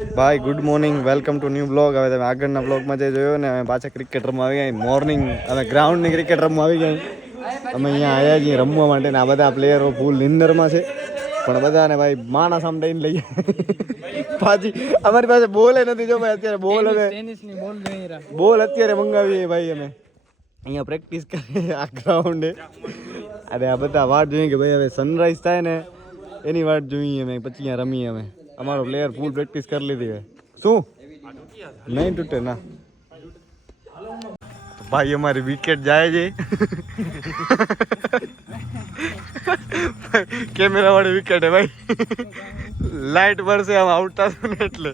ભાઈ good morning, welcome to new blog. હવે તમે આગળના બ્લોગમાં જે જોયો ને અમે પાછા ક્રિકેટ રમવા આવી ગયા. મોર્નિંગ અમે ગ્રાઉન્ડની ક્રિકેટ રમવા આવી ગયા. અમે અહીંયા આવ્યા છીએ રમવા માટે ને આ બધા પ્લેયરો ફૂલ નિંદરમાં છે. પણ બધાને ભાઈ માના સામે લઈને લઈએ પાછી અમારી પાસે બોલ નથી. જો ભાઈ અત્યારે બોલ હવે બોલ અત્યારે મંગાવીએ ભાઈ. અમે અહીંયા પ્રેક્ટિસ કરીએ આ ગ્રાઉન્ડે. અરે આ બધા વાટ જોઈએ કે ભાઈ હવે સનરાઈઝ થાય ને એની વાટ જોઈએ અમે, પછી અહીંયા રમીએ અમે. અમારો પ્લેયર ફૂલ પ્રેક્ટિસ કરી લીધી હોય. શું નહીં તૂટે ના ભાઈ? અમારી વિકેટ જાય છે. કેમેરા વાળી વિકેટ હે ભાઈ. લાઈટ વર્ષે આમ આઉટ થશે ને એટલે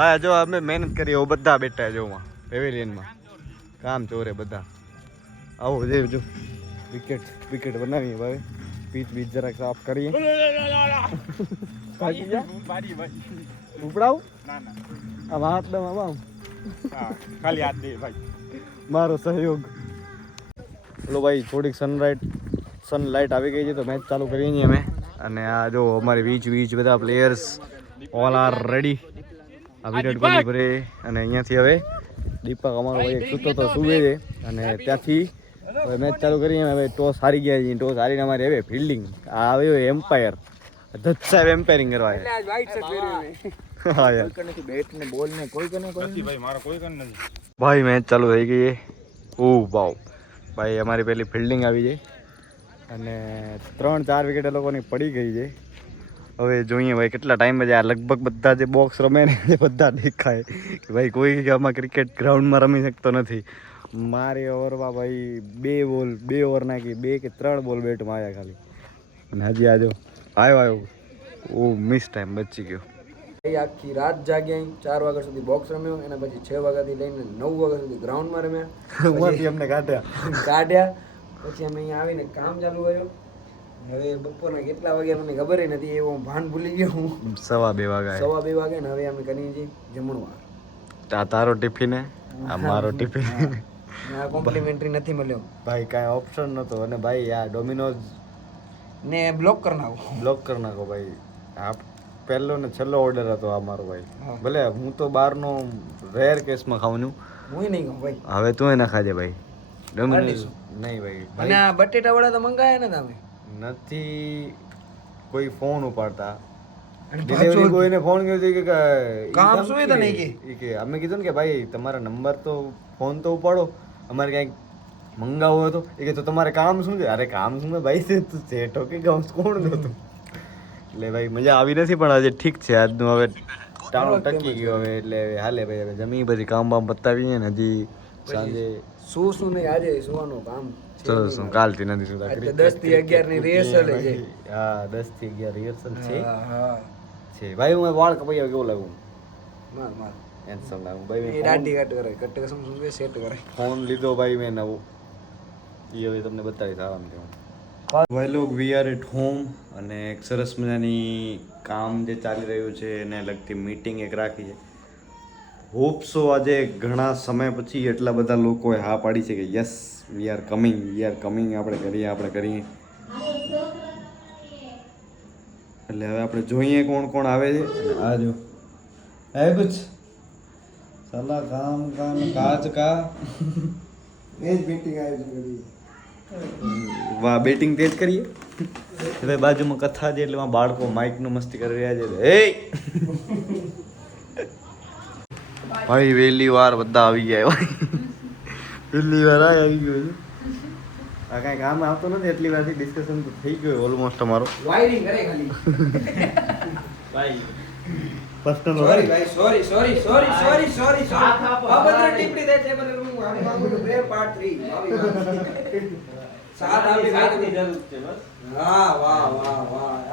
ભાઈ. જો અમે મહેનત કરીએ બધા બેઠા જો પેવેલિયનમાં કામ ચોરે બધા. આવો જો વિકેટ બનાવીએ ભાઈ. પીચ જરાક સાફ કરીએ. ઉપડાવું આ હાથ દવા ખાલી હાથ દે ભાઈ. મારો સહયોગ. ચલો ભાઈ થોડીક સનલાઇટ આવી ગઈ છે તો મેચ ચાલુ કરીએ છીએ અમે. અને આ જો અમારી વીચ બધા પ્લેયર્સ ઓલ આર રેડી. આ વિરાટ કોહલી ભરે અને અહીંયાથી હવે દીપક અમારો ભાઈ એક સૂતો તો સુવે છે. અને ત્યાંથી હવે મેચ ચાલુ કરીએ. હવે ટોસ હારી ગયા છીએ. ટોસ હારીને અમારે હવે ફિલ્ડિંગ આ આવ્યો એમ્પાયર. દત્ત સાહેબ એમ્પાયરિંગ કરવા ભાઈ. મેચ ચાલુ થઈ ગઈ. ઓ વાવ ભાઈ અમારી પેલી ફિલ્ડિંગ આવી જાય અને 3-4 વિકેટ એ લોકોની પડી ગઈ છે. હવે જોઈએ ભાઈ કેટલા ટાઈમ પછી. આ લગભગ બધા જે બોક્સ રમે ને એ બધા દેખાય કે ભાઈ કોઈ આમાં ક્રિકેટ ગ્રાઉન્ડમાં રમી શકતો નથી. મારી ઓવરમાં ભાઈ 2 ઓવર નાખી, 2 કે 3 બોલ બેટમાં આવ્યા ખાલી. અને હજી આજો આવ્યો ઓ મિસ ટાઈમ બચી ગયો. આખી રાત જાગ્યા, 4 વાગ્યા સુધી બોક્સ રમ્યો. એના પછી 6 વાગ્યાથી લઈને 9 વાગ્યા સુધી ગ્રાઉન્ડમાં રમ્યા. અમને કાઢ્યા. પછી અમે અહીંયા આવીને કામ ચાલુ કર્યું. હવે બપોરના કેટલા વાગ્યા મને ખબર નથી, એવો ભાન ભૂલી ગયો હું. 2:15 વાગ્યા ને હવે અમે કરીએ છીએ જમણવાર. આ તારો ટિફિન હે, આ મારો ટિફિન. આ કોમ્પ્લિમેન્ટરી નથી મળ્યો ભાઈ, કાંઈ ઓપ્શન નહોતો. અને ભાઈ આ ડોમિનોઝ ને બ્લોક કરી નાખો ભાઈ. આ પહેલો ને છેલ્લો ઓર્ડર હતો આ મારો ભાઈ. ભલે હું તો બહારનો રેર કેસમાં ખાઉં છું. હું નહીં ખાઉં ભાઈ. હવે તું ના ખાજે ભાઈ ડોમિનોઝ. નહીં ભાઈ. અને આ બટેટા વડા તો મંગાયા ને તમે? નથી કોઈ ફોન ઉપાડતા. ડિલિવરી બોયને ફોન કર્યો કે કામ શું છે તને કે અમે કીધું ને કે ભાઈ તમારા નંબર તો ફોન તો ઉપાડો, અમારે ક્યાંક મંગાવવું હતો. એ કે તો તમારે કામ શું છે? અરે કામ શું છે ભાઈ, તું સેઠો કે ગાઉં કોણ નતું. એટલે ભાઈ મજા આવી નથી, પણ આજે ઠીક છે. આજનું હવે ટાણું ટકી ગયો હવે એટલે હાલે ભાઈ. હવે જમી પછી કામ બામ પતાવીએ ને હજી સાંજે શું નહીં આજે સુવાનું કામ શું કાલથી નથી સુતા. 10 થી 11 ની રિહર્સલ છે. હા 10 થી 11 રિહર્સલ છે ભાઈ. હું વાળ કપાઈ કેવો લાગુ? માર હેન્ડસમ લાગુ ભાઈ. એ દાઢી કટ કરે સેટ કરે. ફોન લીધો ભાઈ મેં નવો. એ હવે તમને બતાવીશ આરામથી. ભાઈ લોગ વી આર એટ હોમ અને એક સરસ મજાની કામ જે ચાલી રહ્યું છે એને લગતી મીટિંગ એક રાખી છે. હોપસો આજે ઘણા સમય પછી એટલા બધા લોકોએ હા પાડી છે કે યસ વી આર કમિંગ. આપણે કરીએ. એટલે હવે આપણે જોઈએ કોણ આવે છે. આ જો હે કુછ સાલા કામ કાજ કા એ જ મીટિંગ આવી વાહ બેટિંગ તેજ કરીએ. હવે બાજુમાં કથા છે એટલે બાળકો માઇકનું મસ્તી કરી રહ્યા છે. એ ભાઈ વહેલી વાર બધા આવી ગયા. વહેલી વાર આવી ગયો છે. આ કાંઈ કામ આવતો નથી એટલી વારથી ડિસ્કશન તો થઈ ગયો ઓલમોસ્ટ અમારો. વાયરિંગ કરે ખાલી ભાઈ. પર્સનલ સોરી ભાઈ, સોરી. આ બધા ટીપડી દે છે મને હું આનું પ્રેમ પાર્ટ 3 સાત આપી સાતની જરૂર છે બસ. વાહ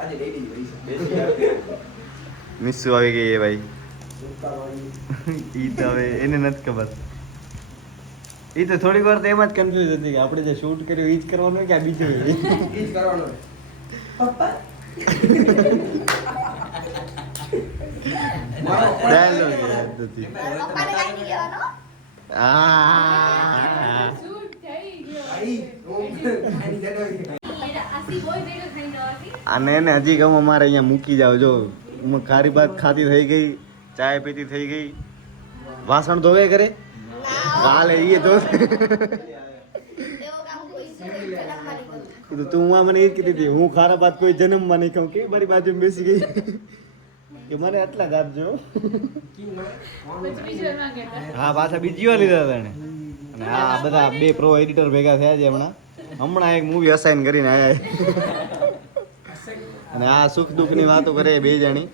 આજે લેડી પૈસા મિસ્સુ આવી ગઈ છે ભાઈ. ઈ તો હવે એને નથી ખબર. ઈ તો થોડીક વાર તો એમ જ કન્ફ્યુઝ હતી કે આપણે જે શૂટ કર્યું ઈ જ કરવાનું કે આ બીજું ઈ જ કરવાનું. પપ્પા ડાયલોગ યાદ નથી. અને એને હજી કહું અમારે અહીંયા મૂકી જાવ. જો ખારી ભાત ખાતી થઈ ગઈ ચાય પીતી થઈ ગઈ, વાસણ ધોવે કરે કાલે એ ધો કીધું તું મને એ જ કીધી હતી, હું ખારા બાદ કોઈ જન્મમાં નહીં ખાઉં કે મારી બાજુ બેસી ગઈ કે મને આટલા જ આપજો. હા પાછા બીજી વાર લીધા હતા એને. અને આ બધા બે પ્રો એડિટર ભેગા થયા છે હમણાં એક મૂવી અસાઇન કરીને આયા છે. અને આ સુખ દુઃખ ની વાતો કરે બે જણી.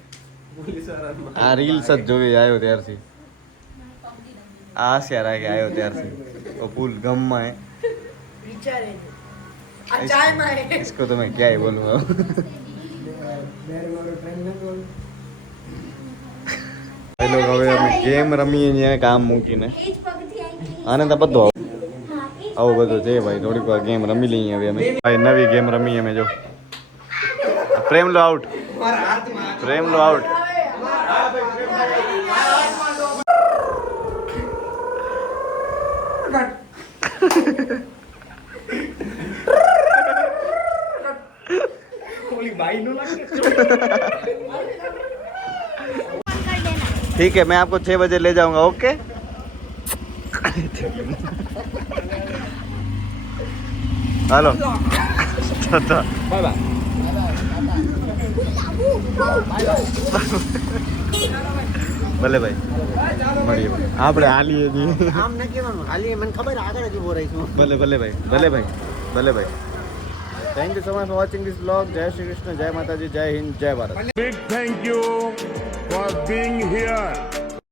આ રીલ્સ જ જોઈ આવ્યો ત્યારથી, આ આશા રાખે આવ્યો ત્યારથી वो फूल गम में है इसको तो मैं क्या ही बोलूँगा. लोग હવે અમે ગેમ રમીએ છીએ કામ મૂકીને. આને તો બધું આવું બધું છે ભાઈ. થોડીક વાર ગેમ રમી લઈએ હવે અમે. ભાઈ નવી ગેમ રમી અમે જો. પ્રેમ લો આઉટ, પ્રેમ લો આઉટ. ठीक है, मैं आपको 6 बजे ले जाऊंगा. Okay hello bye bye. ભલે ભાઈ મળીએ. આપણે હાલીએ છીએ. આમ ન કહેવાનું, હાલી મને ખબર આગળ જ ઉભો રહીશું. ભલે ભલે ભાઈ, ભલે ભાઈ, ભલે ભાઈ. Thank you so much for watching this vlog. જય શ્રી કૃષ્ણ, જય માતાજી, જય હિન્દ, જય Bharat. Big thank you for being here.